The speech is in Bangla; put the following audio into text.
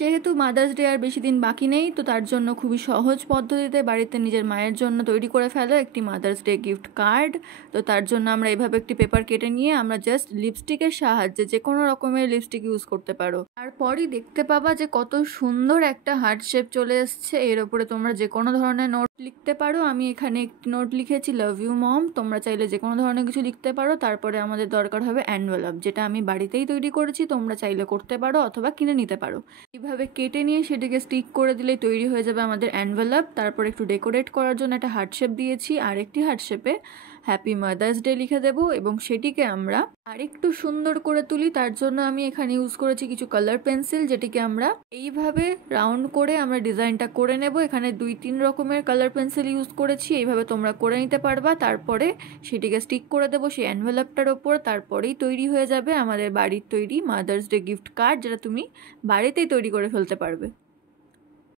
যেহেতু মাদার্স ডে আর বেশি দিন বাকি নেই, তো তার জন্য খুবই সহজ পদ্ধতিতে বাড়িতে নিজের মায়ের জন্য তৈরি করে ফেলো একটি মাদার্স ডে গিফট কার্ড। তো তার জন্য আমরা এভাবে একটি পেপার কেটে নিয়ে আমরা জাস্ট লিপস্টিকের সাহায্যে যে কোনো রকমের লিপস্টিক ইউজ করতে পারো। তারপরই দেখতে পাবা যে কত সুন্দর একটা হার্ট শেপ চলে এসছে। এর ওপরে তোমরা যে কোনো ধরনের নোট লিখতে পারো। আমি এখানে একটি নোট লিখেছি, লাভ ইউ মম। তোমরা চাইলে যে কোনো ধরনের কিছু লিখতে পারো। তারপরে আমাদের দরকার হবে এনভেলপ, যেটা আমি বাড়িতেই তৈরি করেছি, তোমরা চাইলে করতে পারো অথবা কিনে নিতে পারো। এইভাবে কেটে নিয়ে সেটিকে স্টিক করে দিলেই তৈরি হয়ে যাবে আমাদের এনভেলপ। তারপর একটু ডেকোরেট করার জন্য একটা হার্ট শেপ দিয়েছি, আর একটি হার্ট শেপে হ্যাপি মাদার্স ডে লিখে দেবো এবং সেটিকে আমরা আরেকটু সুন্দর করে তুলি। তার জন্য আমি এখানে ইউজ করেছি কিছু কালার পেন্সিল, যেটিকে আমরা এইভাবে রাউন্ড করে আমরা ডিজাইনটা করে নেব। এখানে 2-3 রকমের কালার পেন্সিল ইউজ করেছি, এইভাবে তোমরা করে নিতে পারবা। তারপরে সেটিকে স্টিক করে দেবো সেই এনভেলপটার ওপর। তারপরেই তৈরি হয়ে যাবে আমাদের বাড়ির তৈরি মাদার্স ডে গিফট কার্ড, যেটা তুমি বাড়িতেই তৈরি করে ফেলতে পারবে।